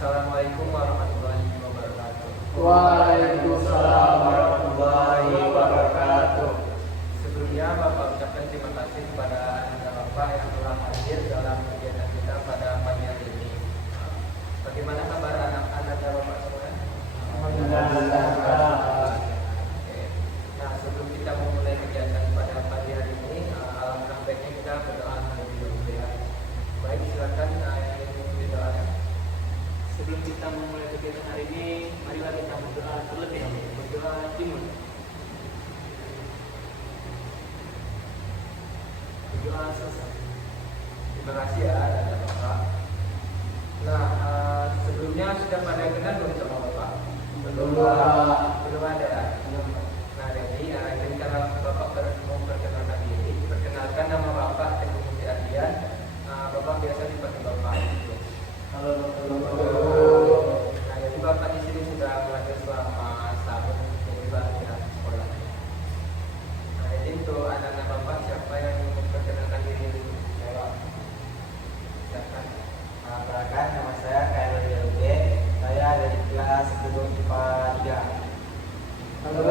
Assalamualaikum warahmatullahi wabarakatuh. Waalaikumsalam warahmatullahi wabarakatuh. Sebelumnya Bapak ucapkan terima kasih kepada anak Bapak yang telah hadir dalam kegiatan kita pada pagi hari ini. Bagaimana kabar anak-anak Bapak semua? Alhamdulillah. Oke. Nah, sebelum kita memulai kegiatan pada pagi hari ini, alangkah baiknya kita berdoa terlebih dahulu ya. Baik, silakan yang ingin berdoa. Sebelum kita memulai kegiatan hari ini, marilah kita berdoa terlebih dahulu. Berdoa dimulai. Berdoa selesai. Terima kasih ya anak Bapak. Nah, sebelumnya sudah pada kenal belum sama Bapak? Belum ada ya? Nah, jadi ini karena Bapak mau perkenalkan diri, perkenalkan nama Bapak dan kemudian Bapak biasa dipanggil Bapak. Halo. Nah, jadi Bapak di sini sudah belajar selama setahun jadi belajar sekolah. Nah, jadi untuk anak-anak Bapak siapa yang ingin memperkenalkan diri dulu? Silakan. Perkenalkan, nama saya Khairul Yelge. Saya dari kelas 10 IPA 3. Halo.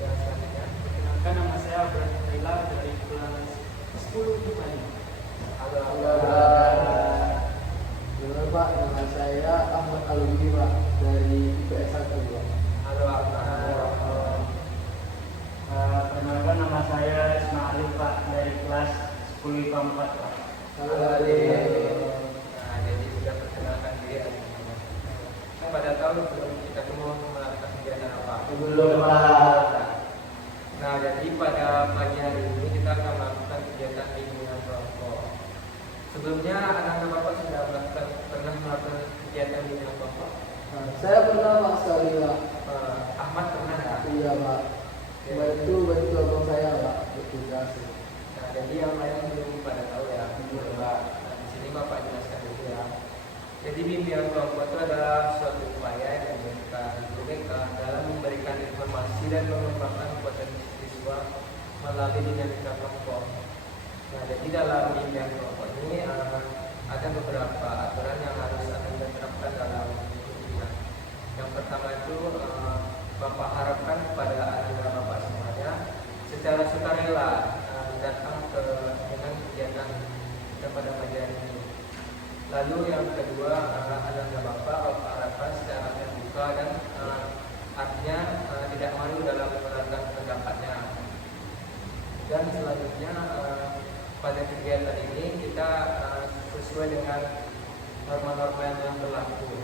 Yang selanjutnya. Perkenalkan, nama saya Abraham Taylor dari kelas 10 IPA 5. Halo. Halo Pak, nama saya Ahmad Alwi Pak dari IPS 1 Pak. Halo Ahmad. Perkenalkan, nama saya Ismail Pak dari kelas 10 IPA 4 Pak. Halo Nah, adik. jadi sudah perkenalkan diri adik-adik. Nah, pada tahu belum kita mau melakukan kegiatan apa? Belum Pak. Nah, jadi pada pagi hari ini kita akan melakukan kegiatan bimbingan kelompok. Sebelumnya anak-anak Bapak sudah pernah melakukan kegiatan bimbingan kelompok? Nah, saya pernah Pak sekali Pak. Ahmad pernah ya? Iya Pak. Bantu abang saya Pak bertugas. Nah, jadi yang lain belum pada tahu ya. Nah, di sini Bapak jelaskan dulu ya. Jadi bimbingan kelompok itu adalah suatu upaya yang memberikan mereka dalam memberikan informasi dan mengembangkan potensi siswa melalui dinamika kelompok. Nah, jadi dalam bimbingan kelompok ini ada beberapa aturan yang harus Anda terapkan dalam bimbingan. Yang pertama itu Bapak harapkan kepada anak-anak Bapak semuanya secara sukarela datang dengan kegiatan kita pada pagi hari ini. Lalu yang kedua, anak-anak Bapak harapkan secara terbuka dan artinya tidak malu dalam menerangkan pendapatnya. Dan selanjutnya pada kegiatan ini kita sesuai dengan norma-norma yang berlaku.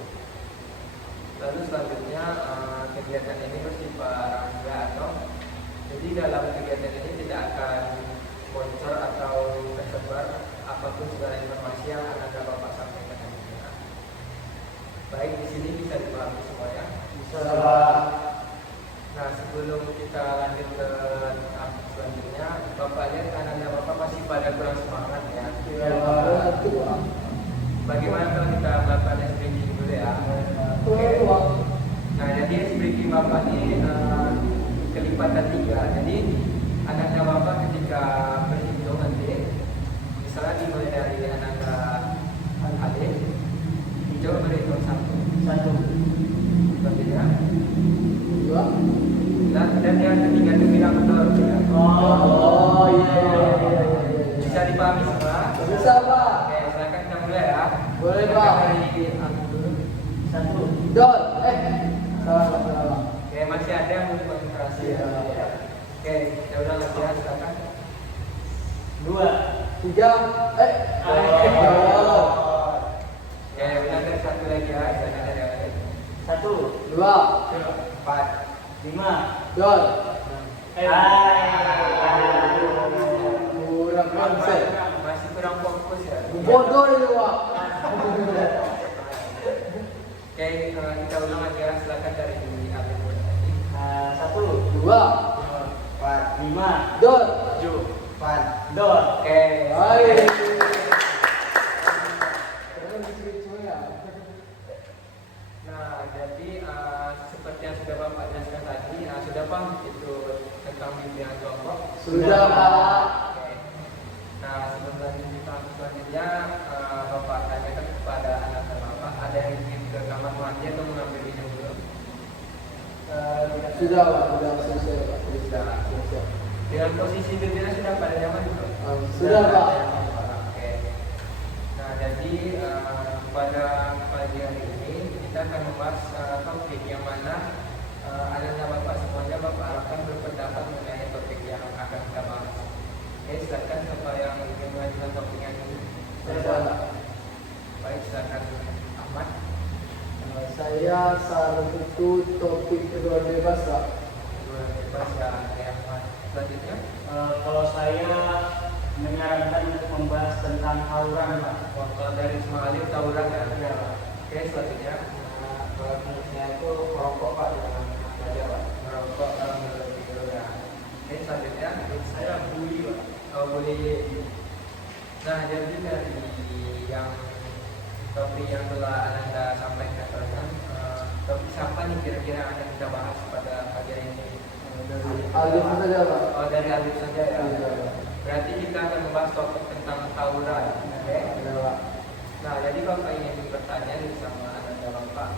Lalu selanjutnya kegiatan ini bersifat rahasia atau jadi dalam kegiatan ini tidak akan bocor atau tersebar apapun segala informasi yang anak Bapak sampaikan di sini. Baik, di sini bisa dipahami semuanya. Bisa Pak. Nah, sebelum kita lanjut ke tahap selanjutnya, Bapak lihat anak Bapak masih pada kurang semangat ya. Iya Pak. Bagaimana kalau kita melakukan ice breaking dulu ya? Oke. Nah, jadi ice breaking Bapak ini kelipatan 3. Jadi anak Bapak ketika berhitung nanti, misalnya dimulai dari anak adik, hijau berhitung 1. Selanjutnya 2. dan yang ketiga itu bilang betul ya. Oh iya. Bisa dipahami semua? Bisa Pak. Oke, silakan kita mulai ya. Boleh, Kita Pak. dari aku dulu. 1. Don. Salah. Oke, masih ada yang belum konsentrasi ya. Iya. Oke, kita ulang lagi ya, silakan. 2. 3. Oke, ulang dari 1 lagi ya, silakan dari yang lain. 2. 4. 5. Don. Hai. Kurang konsep. Masih kurang fokus ya. Bodoh itu Pak. Oke, kita ulang lagi ya, silakan dari Abi dulu. 1. 2. 4. 5. Don. 7. 4. Don. Oke. Hai. Nah, jadi seperti yang sudah Bapak jelaskan tadi, sudah paham itu tentang bimbingan kelompok? Sudah Pak. Oke. Nah, sebelum lanjut di tahap selanjutnya, Bapak tanyakan kepada Sudah Pak, sudah selesai Pak. Sudah. Selesai. Dengan posisi bibirnya sudah pada nyaman belum? Sudah Pak. Oke. Nah, jadi pada pagi hari ini kita akan membahas topik yang mana anak-anak Bapak semuanya Bapak harapkan berpendapat mengenai topik yang akan kita bahas. Oke, silakan siapa yang ingin mengajukan topiknya ini. Baik, silakan Ahmad. Saya saat itu topik kedua bebas Pak. Kedua bebas ya, Ahmad. Selanjutnya, Kalau saya menyarankan untuk membahas tentang tawuran, Pak. kalau dari Ismail tawuran ya. Ya, Pak. Oke, selanjutnya Kalau menurut saya itu merokok Pak, jangan saja Pak. merokok kalau menurut itu ya. Oke, selanjutnya Saya bully, Pak. boleh. Nah, jadi dari yang topik yang telah Anda sampaikan barusan, topik siapa nih kira-kira yang akan kita bahas pada pagi hari ini? Alif saja Pak. Oh, dari Alif saja ya. Iya. Berarti kita akan membahas topik tentang tawuran. Oke. Iya Pak. Nah, jadi Bapak ingin bertanya nih sama Anda Bapak.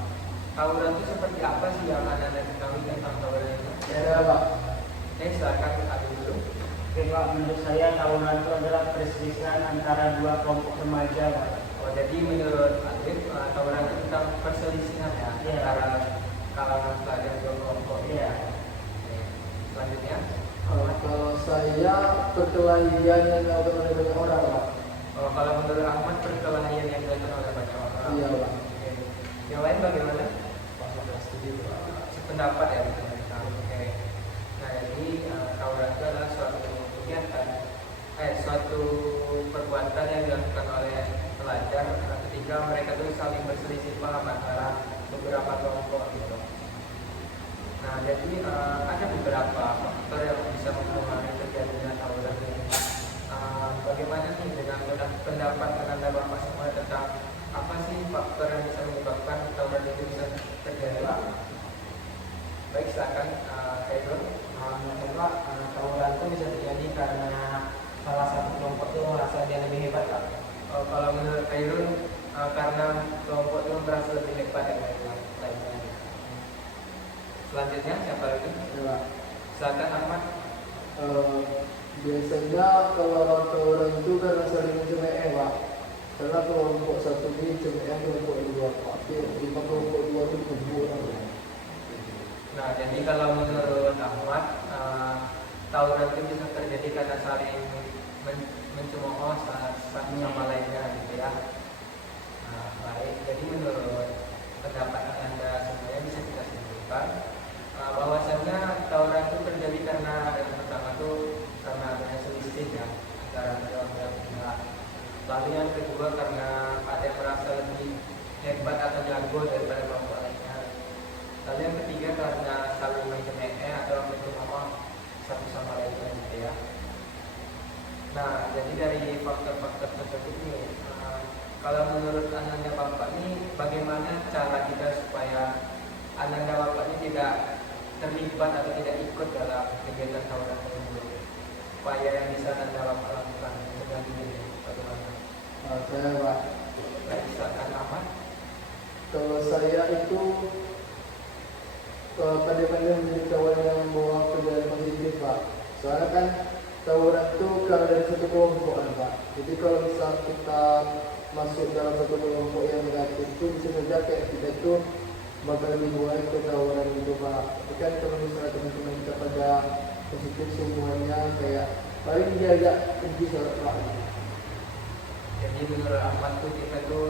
Tawuran itu seperti apa sih yang Anda ketahui tentang tawuran itu? Iya Pak. Oke, silakan Alif dulu. Oke, Pak. Menurut saya tawuran itu adalah perselisihan antara dua kelompok remaja, Pak. Oh, jadi menurut Alif, tawuran itu tentang perselisihan ya Iya. antara kalangan pelajar dua kelompok. Iya. Oke. Selanjutnya, Kalau saya perkelahian yang dilakukan oleh banyak orang Pak. oh, kalau menurut Ahmad perkelahian yang dilakukan oleh banyak orang. Iya Pak. Oke. Yang lain bagaimana? Sependapat ya. Oke. Nah, jadi tawuran itu adalah suatu kegiatan, suatu perbuatan yang dilakukan oleh pelajar ketika mereka itu saling berselisih paham antara beberapa kelompok gitu. Nah, jadi ada beberapa faktor yang bisa mempengaruhi terjadinya tawuran ini. Bagaimana nih dengan pendapat Anda Bapak semua tentang apa sih faktor yang bisa menyebabkan tawuran itu bisa terjadi? Baik, silakan Khairul. Menurut Pak, tawuran itu bisa terjadi karena salah satu kelompok itu merasa dia lebih hebat Pak. Kalau menurut Khairul, karena kelompok itu merasa lebih hebat dari yang lainnya. Selanjutnya siapa lagi? Iya Pak. Silakan Ahmad. Biasanya kalau tawuran itu karena saling mencemek Pak. Karena kelompok satu ini cemek kelompok dua Pak. Lima kelompok dua itu kumpul. Nah, jadi kalau menurut Ahmad, tawuran itu bisa terjadi karena saling mencemooh satu sama lainnya gitu ya. Nah, baik. Jadi menurut pendapat Anda semuanya bisa kita simpulkan bahwasanya tawuran itu terjadi karena yang pertama itu karena adanya selisih ya antara kedua belah pihak. Lalu yang kedua karena ada yang merasa lebih hebat atau jago daripada kelompok lainnya. Lalu yang ketiga karena saling mencemek atau mencemooh satu sama lainnya gitu ya. Nah, jadi dari faktor-faktor tersebut nih, kalau menurut ananda Bapak nih, bagaimana cara kita supaya ananda Bapak ini tidak terlibat atau tidak ikut dalam kegiatan tawuran tersebut? Upaya yang bisa ananda Bapak lakukan dengan ini bagaimana? Saya Pak. Baik, silakan Ahmad. Kalau saya itu pandai-pandai menjadi kawan yang membawa kerjaan positif Pak. Soalnya kan tawuran itu karena dari satu kelompok kan Pak. Jadi kalau misal kita masuk dalam satu kelompok yang negatif itu bisa saja kayak kita itu bakal dibuat ke tawuran itu Pak. Tapi kan kalau misalnya teman-teman kita pada positif semuanya kayak paling diajak pergi sholat Pak. Jadi menurut Ahmad tuh kita tuh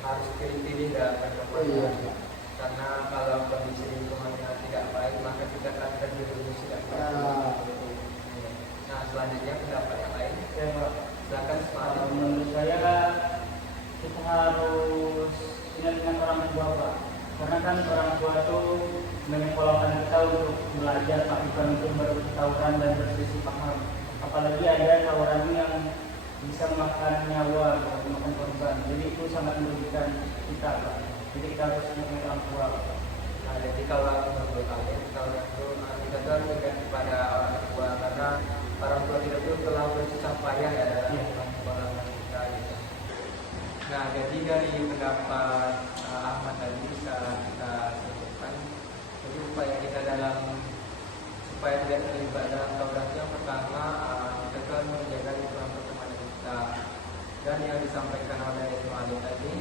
harus pilih-pilih dalam berteman. Iya. Karena kalau kondisi lingkungannya tidak baik maka kita akan terjerumus tidak baik. Nah, selanjutnya pendapat yang lain. Ya, Pak. Silakan semangat. Menurut saya kita harus ingat dengan orang tua, Pak. Karena kan orang tua itu menyekolahkan kita untuk belajar, Pak, bukan untuk bertawuran dan berselisih paham. Apalagi ada tawuran yang bisa memakan nyawa atau memakan korban. Jadi itu sangat merugikan kita, Pak. Jadi kita harus ingat dengan orang tua, Pak. Nah, jadi kalau menurut kalian kalau itu kita tuh harus ingat kepada orang tua karena orang tua kita itu telah bersusah payah ya dalam mengembangkan kita gitu. Nah, jadi dari pendapat Ahmad tadi bisa kita sebutkan Jadi upaya kita supaya tidak terlibat dalam tawuran itu yang pertama kita kan menjaga lingkungan pertemanan kita. Dan yang disampaikan oleh Ismail tadi,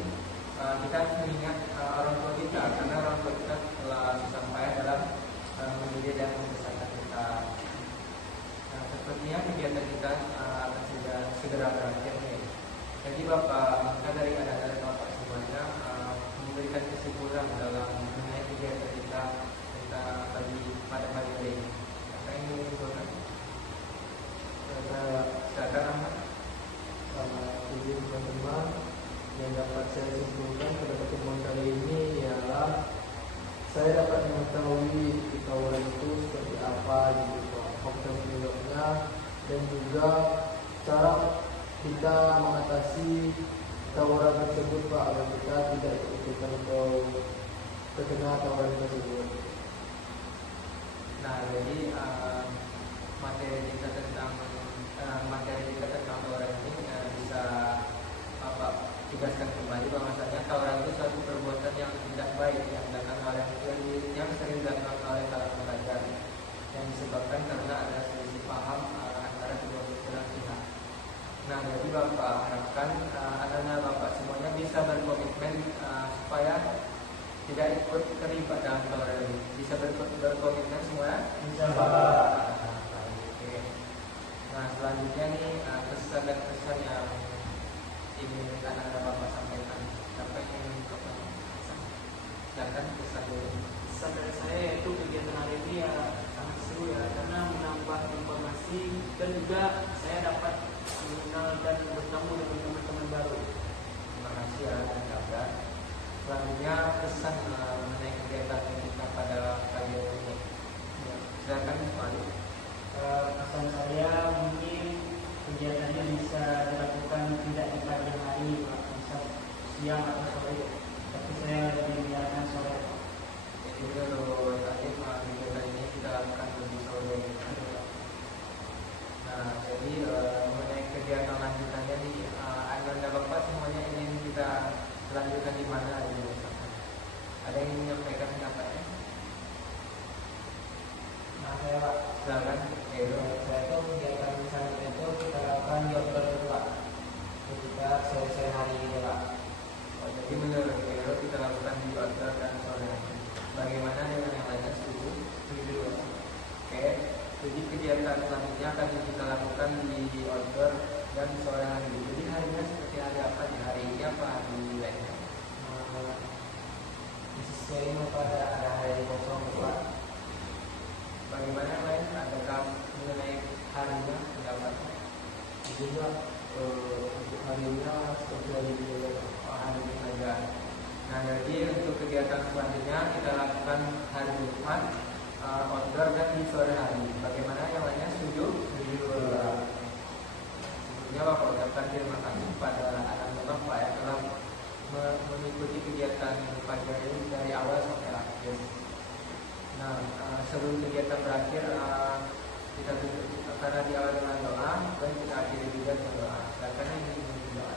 kita harus mengingat orang tua kita, karena orang tua kita telah susah payah dalam mendidik dan membesarkan kita. Nah, sepertinya kegiatan kita akan segera berakhir nih. Jadi Bapak, maka dari anak-anak Bapak semuanya memberikan kesimpulan dalam mengenai kegiatan kita pada pagi ini. Apa yang ingin disimpulkan? Silakan Ahmad. Izin teman-teman, yang dapat saya simpulkan pada pertemuan kali ini ialah saya dapat mengetahui tawuran itu seperti apa gitu, faktor penyebabnya, dan juga cara kita mengatasi tawuran tersebut Pak, agar kita tidak ikutan atau terkena tawuran tersebut. Nah, jadi materi kita tentang tawuran ini bisa Bapak tegaskan kembali bahwasanya tawuran itu suatu perbuatan yang tidak baik yang sering dilakukan oleh kalangan pelajar, yang disebabkan karena ada selisih paham antara kedua belah pihak. Nah, jadi Bapak harapkan anak-anak Bapak semuanya bisa berkomitmen supaya tidak ikut terlibat dalam tawuran ini. Bisa berkomitmen semua? Bisa Bapak. Oke. Nah, selanjutnya nih pesan dan pesan yang ingin anak-anak Bapak sampaikan. Sampai ingin Bapak silakan pesan dulu. Pesan dari saya yaitu kegiatan hari ini ya sangat seru ya, karena menambah informasi dan juga saya dapat mengenal dan bertemu dengan teman-teman baru. Terima kasih ya Kak. Selanjutnya pesan mengenai kegiatan kita pada pagi ini. Ya, silakan Pak. Pesan saya mungkin kegiatannya bisa dilakukan tidak di pagi hari, bisa siang atau sore, tapi saya lebih menyarankan sore. Jadi menurut tadi kegiatan ini kita lakukan lebih sore. Nah, jadi mengenai kegiatan lanjutannya nih, anak-anak Bapak semuanya ingin kita lanjutkan di mana aja misalkan. Ada yang ingin menyampaikan pendapatnya? Nah, saya Pak, Silakan. saya itu kegiatan selanjutnya itu kita lakukan di outdoor dulu Pak. Ketika sore-sore hari ini Pak. Jadi menurut Kero kita lakukan di outdoor dan sore hari. Bagaimana dengan yang lainnya, setuju? Setuju. Oke. Jadi kegiatan selanjutnya akan kita lakukan di outdoor dan sore hari. Jadi harinya seperti hari apa nih? Hari ini apa hari lainnya? Disesuaikan pada ada hari kosong Pak. Bagaimana yang lain? Adakah mengenai harinya pendapatnya? Juga untuk harinya seperti hari ini. Hari ini saja. Nah, jadi untuk kegiatan selanjutnya kita lakukan hari Jumat, outdoor dan di sore hari. Bagaimana yang lainnya, setuju? Setuju. Sebelumnya Bapak ucapkan terima kasih kepada anak-anak Bapak yang telah mengikuti kegiatan pagi ini dari awal sampai akhir. Nah, sebelum kegiatan berakhir, kita tutup karena diawali dengan doa, dan kita akhiri juga dengan doa. Silakan yang ingin berdoa.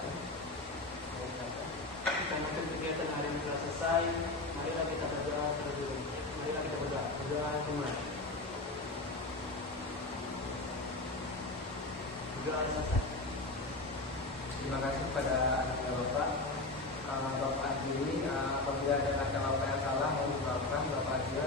Karena kegiatan hari ini telah selesai, marilah kita berdoa terlebih dahulu. Marilah kita berdoa kembali. Berdoa selesai. Terima kasih kepada anak Bapak. Bapak Adili, apabila ada kata Bapak yang salah, mohon dimaafkan. Bapak Adili